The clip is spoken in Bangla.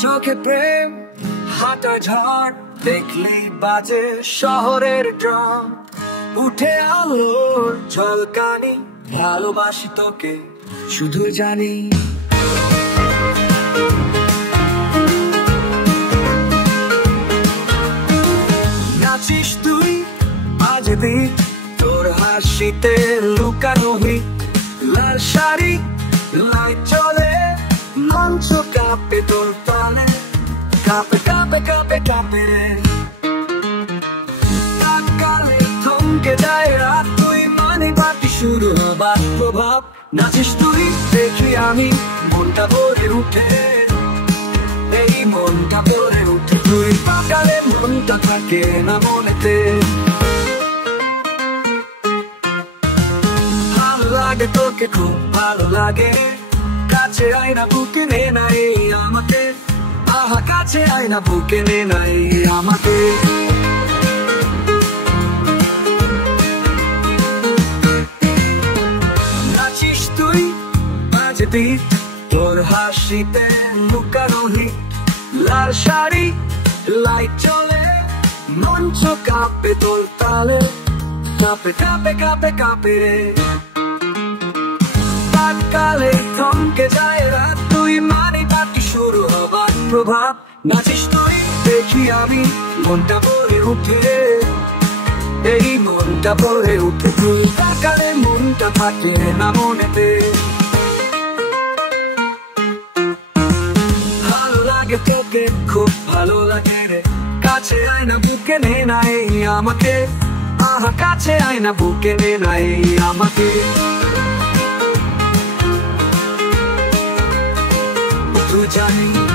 চোখে প্রেম হাঁটা ঝড় দেখলেই বাজে শহরের ড্রাম উঠে আলোর ঝলকানি ভালোবাসি তোকে শুধু জানি নাচিস তুই আজ দিক তোর হাসিতে লুকানো হিট লাল শাড়ি লাইট চলে মঞ্চ কাঁপে তোর তালে কাঁপে কাঁপে কাঁপে কাঁপে রে কালে থমকে যায় রাত তুই মানে বাকি শুরু হবার প্রভাব নাচিস তুই দেখি আমি মনটা ভরে উঠে এই মনটা ভরে উঠে তুই পাকালে মনটা থাকে না মনেতে ভালো লাগে তোকে খুব ভালো লাগে কাছে আয়না বুকে নে নাই আমাকে আহা কাছে আয়না বুকে নে নাই আমাকে নাচিস তুই বাজে দিক তোর হাসিতে লুকানো হিট লাল শাড়ি লাইট চলে মঞ্চ কাঁপে তোর তালে কাঁপে কাঁপে কাঁপে কাঁপে রে কালে থমকে যায় রাত তুই মানে বাকি শুরু হবার প্রভাব নাচিস তুই দেখি আমি মনটা ভরে উঠে এই মনটা ভরে উঠে তুই কালে মনটা থাকে না মনেতে ভালো লাগে তোকে খুব ভালো লাগে রে কাছে আয়না বুকে নে নাই আমাকে আহা কাছে আয়না বুকে নে নাই আমাকে तू जाने